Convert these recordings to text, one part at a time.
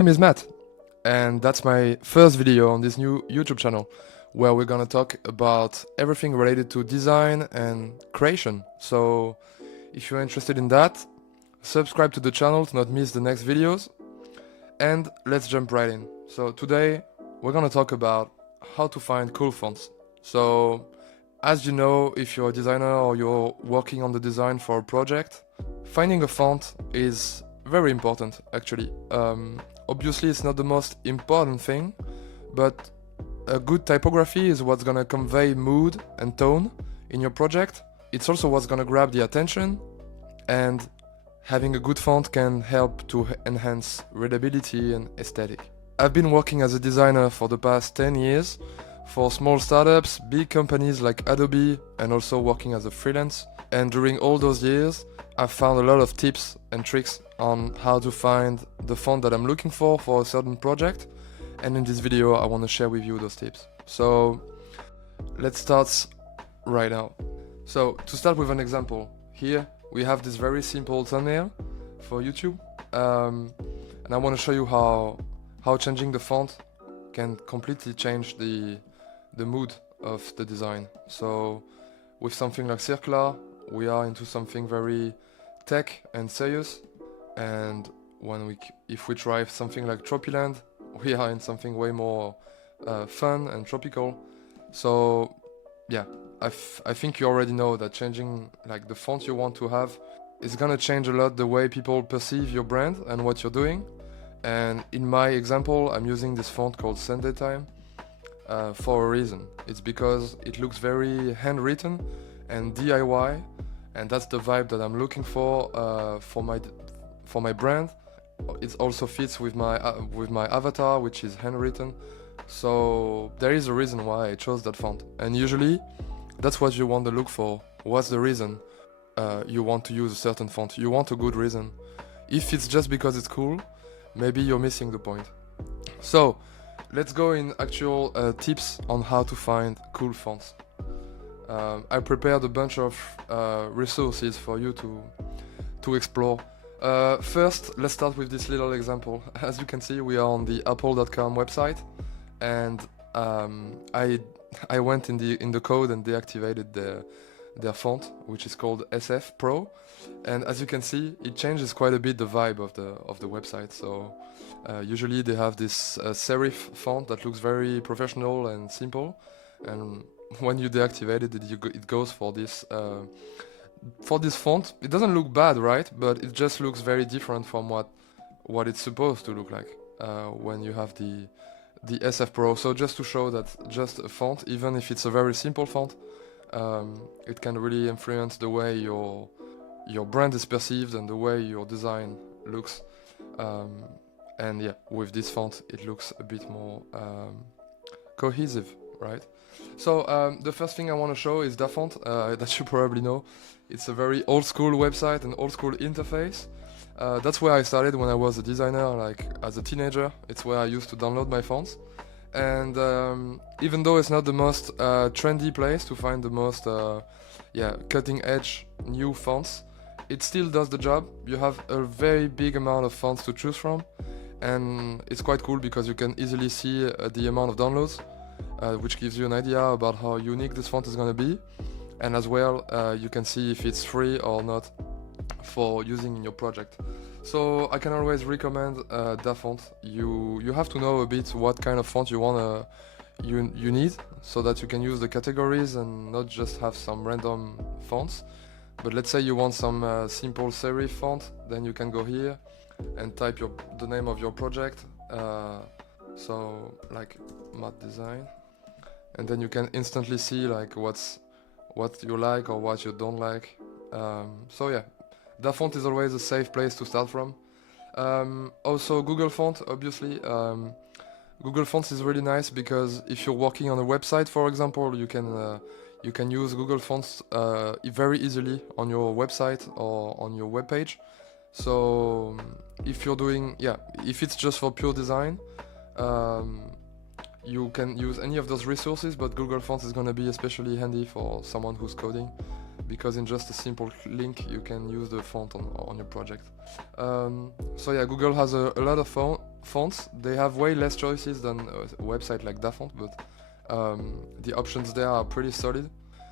My name is Matt, and that's my first video on this new YouTube channel, where we're gonna talk about everything related to design and creation. So if you're interested in that, subscribe to the channel to not miss the next videos, and let's jump right in. So today we're gonna talk about how to find cool fonts. So as you know, if you're a designer or you're working on the design for a project, finding a font is very important actually. Obviously it's not the most important thing, but a good typography is what's gonna convey mood and tone in your project. It's also what's gonna grab the attention, and having a good font can help to enhance readability and aesthetic. I've been working as a designer for the past 10 years for small startups, big companies like Adobe, and also working as a freelance. And during all those years, I've found a lot of tips and tricks on how to find the font that I'm looking for a certain project. And in this video, I want to share with you those tips. So let's start right now. So to start with an example, here we have this very simple thumbnail for YouTube. And I want to show you how changing the font can completely change the mood of the design. So with something like circular, we are into something very tech and serious, and if we try something like Tropiland, we are in something way more fun and tropical. So yeah, I think you already know that changing like the font you want to have is gonna change a lot the way people perceive your brand and what you're doing. And in my example, I'm using this font called Sunday Time for a reason. It's because it looks very handwritten and DIY, and that's the vibe that I'm looking for my brand. It also fits with my avatar, which is handwritten. So there is a reason why I chose that font, and usually that's what you want to look for. What's the reason you want to use a certain font? You want a good reason. If it's just because it's cool, maybe you're missing the point. So let's go in actual tips on how to find cool fonts. I prepared a bunch of resources for you to explore. First, let's start with this little example. As you can see, we are on the apple.com website, and I went in the code and deactivated their font, which is called SF Pro. And as you can see, it changes quite a bit the vibe of the website. So usually they have this serif font that looks very professional and simple, and when you deactivate it, it goes for this font. It doesn't look bad, right? But it just looks very different from what it's supposed to look like when you have the SF Pro. So just to show that just a font, even if it's a very simple font, it can really influence the way your brand is perceived and the way your design looks. And yeah, with this font, it looks a bit more cohesive, right? So the first thing I want to show is Dafont, that you probably know. It's a very old school website and old school interface. That's where I started when I was a designer, like as a teenager. It's where I used to download my fonts. And even though it's not the most trendy place to find the most cutting edge new fonts, it still does the job. You have a very big amount of fonts to choose from, and it's quite cool because you can easily see the amount of downloads, which gives you an idea about how unique this font is going to be. And as well, you can see if it's free or not for using in your project. So I can always recommend Dafont. You have to know a bit what kind of font you need, so that you can use the categories and not just have some random fonts. But let's say you want some simple serif font, then you can go here and type the name of your project. So like Matt Design, and then you can instantly see like what you like or what you don't like. So yeah, Dafont is always a safe place to start from. Also Google Font, obviously. Google Fonts is really nice because if you're working on a website, for example, you can use Google Fonts very easily on your website or on your web page. So if it's just for pure design, you can use any of those resources, but Google Fonts is going to be especially handy for someone who's coding, because in just a simple link you can use the font on your project. So yeah, Google has a lot of fonts, they have way less choices than a website like Dafont, but the options there are pretty solid,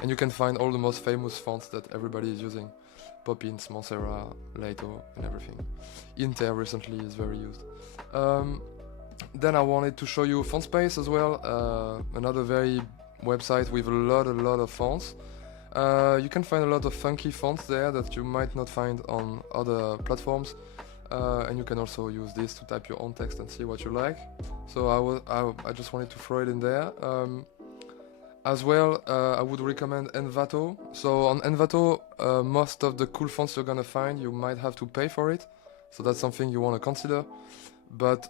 and you can find all the most famous fonts that everybody is using. Poppins, Montserrat, Lato, and everything. Inter recently is very used. Then I wanted to show you FontSpace as well, another very website with a lot of fonts. You can find a lot of funky fonts there that you might not find on other platforms, and you can also use this to type your own text and see what you like. So I just wanted to throw it in there. As well, I would recommend Envato. So on Envato, most of the cool fonts you're gonna find, you might have to pay for it. So that's something you want to consider. But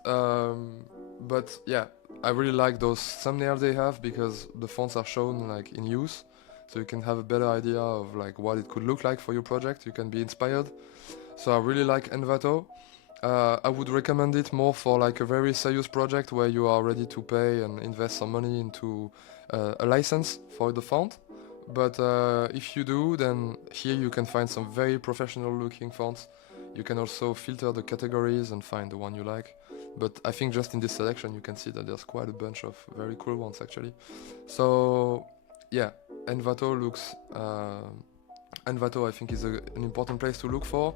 yeah, I really like those thumbnails they have because the fonts are shown like in use, so you can have a better idea of like what it could look like for your project. You can be inspired. So I really like Envato. I would recommend it more for like a very serious project where you are ready to pay and invest some money into a license for the font. But if you do, then here you can find some very professional looking fonts. You can also filter the categories and find the one you like. But I think just in this selection you can see that there's quite a bunch of very cool ones actually. So yeah, Envato looks... Envato I think is an important place to look for.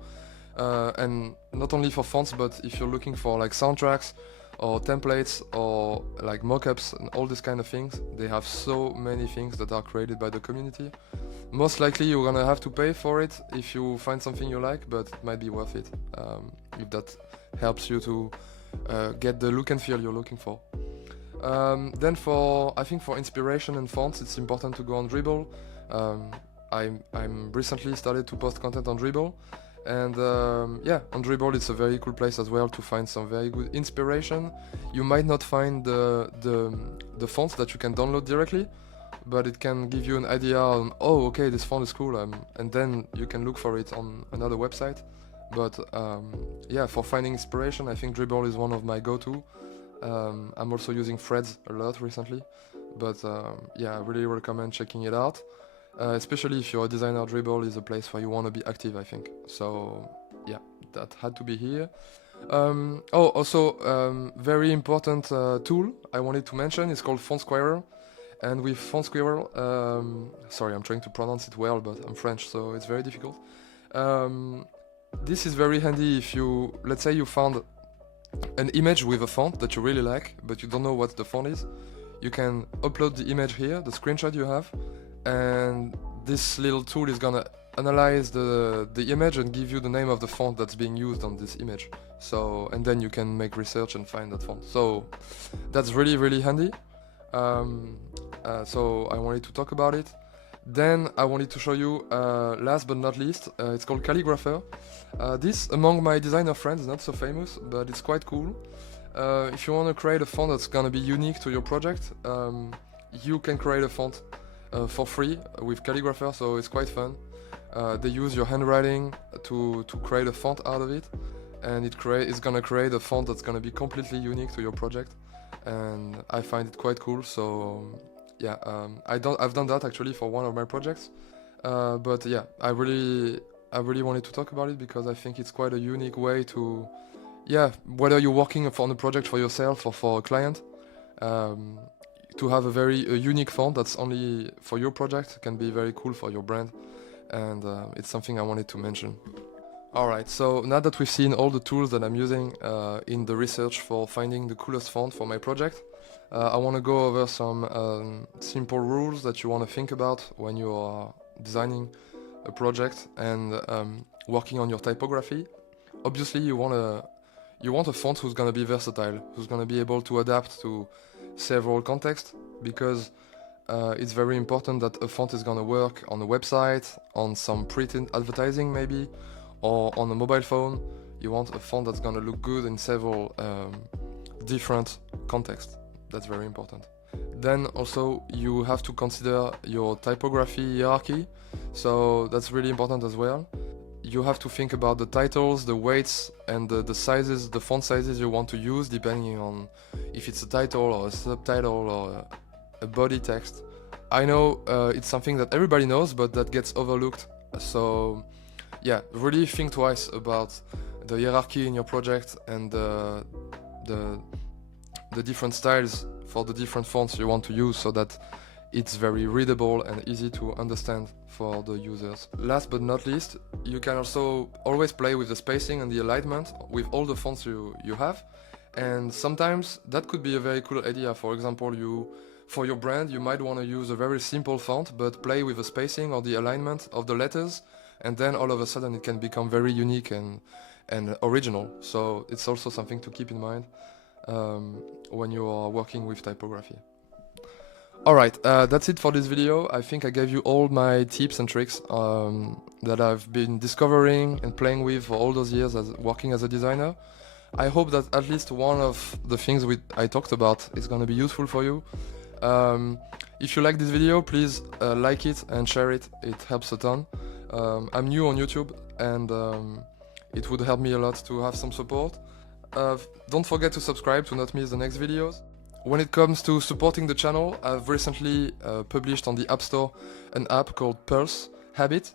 And not only for fonts, but if you're looking for like soundtracks or templates or like mockups and all these kind of things, they have so many things that are created by the community. Most likely you're gonna have to pay for it if you find something you like, but it might be worth it if that helps you to get the look and feel you're looking for. Then I think for inspiration and fonts, it's important to go on Dribbble. I'm recently started to post content on Dribbble. And yeah, on Dribbble it's a very cool place as well to find some very good inspiration. You might not find the fonts that you can download directly, but it can give you an idea on, oh okay, this font is cool, and then you can look for it on another website. But yeah, for finding inspiration, I think Dribbble is one of my go-to. I'm also using Threads a lot recently, but yeah, I really recommend checking it out. Especially if you're a designer, Dribbble is a place where you want to be active, I think. So yeah, that had to be here. Also, very important tool I wanted to mention is called Font Squarer. And with Font Squarer, sorry, I'm trying to pronounce it well, but I'm French, so it's very difficult. This is very handy if you, let's say you found an image with a font that you really like, but you don't know what the font is. You can upload the image here, the screenshot you have, and this little tool is gonna analyze the image and give you the name of the font that's being used on this image. So, and then you can make research and find that font. So that's really handy. So I wanted to talk about it. Then I wanted to show you, last but not least, it's called Calligrapher. This, among my designer friends, is not so famous, but it's quite cool. If you want to create a font that's gonna be unique to your project, you can create a font for free with Calligrapher, so it's quite fun. They use your handwriting to create a font out of it, and it's gonna create a font that's gonna be completely unique to your project, and I find it quite cool. So yeah, I've done that actually for one of my projects, but yeah, I really wanted to talk about it because I think it's quite a unique way to, yeah, whether you're working on a project for yourself or for a client, to have a very unique font that's only for your project can be very cool for your brand, and it's something I wanted to mention. Alright, so now that we've seen all the tools that I'm using in the research for finding the coolest font for my project, I want to go over some simple rules that you want to think about when you are designing a project and working on your typography. Obviously you want a font who's going to be versatile, who's going to be able to adapt to several contexts, because it's very important that a font is going to work on a website, on some printed advertising maybe, or on a mobile phone. You want a font that's going to look good in several different contexts. That's very important. Then also you have to consider your typography hierarchy, so that's really important as well. You have to think about the titles, the weights, and the sizes, the font sizes you want to use, depending on if it's a title or a subtitle or a body text. I know it's something that everybody knows, but that gets overlooked. So yeah, really think twice about the hierarchy in your project and the the different styles for the different fonts you want to use, so that it's very readable and easy to understand for the users. Last but not least, you can also always play with the spacing and the alignment with all the fonts you have. And sometimes that could be a very cool idea. For example, for your brand, you might want to use a very simple font, but play with the spacing or the alignment of the letters, and then all of a sudden it can become very unique and original. So it's also something to keep in mind when you are working with typography. Alright, that's it for this video. I think I gave you all my tips and tricks that I've been discovering and playing with for all those years as working as a designer. I hope that at least one of the things I talked about is going to be useful for you. If you like this video, please like it and share it. It helps a ton. I'm new on YouTube, and it would help me a lot to have some support. Don't forget to subscribe to not miss the next videos. When it comes to supporting the channel, I've recently published on the App Store an app called Pulse Habit.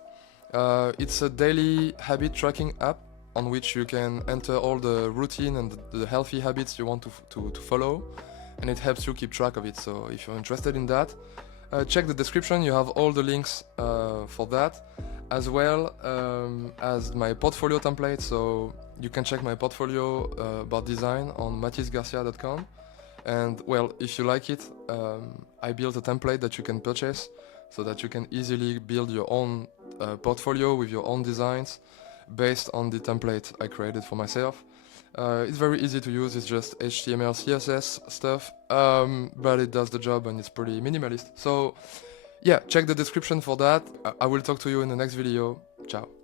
It's a daily habit tracking app on which you can enter all the routine and the healthy habits you want to follow, and it helps you keep track of it. So if you're interested in that, check the description. You have all the links for that, as well as my portfolio template. So you can check my portfolio about design on matgarciadesign.com. And well, if you like it, I built a template that you can purchase so that you can easily build your own portfolio with your own designs based on the template I created for myself. It's very easy to use. It's just HTML, CSS stuff, but it does the job and it's pretty minimalist. So yeah, check the description for that. I will talk to you in the next video. Ciao.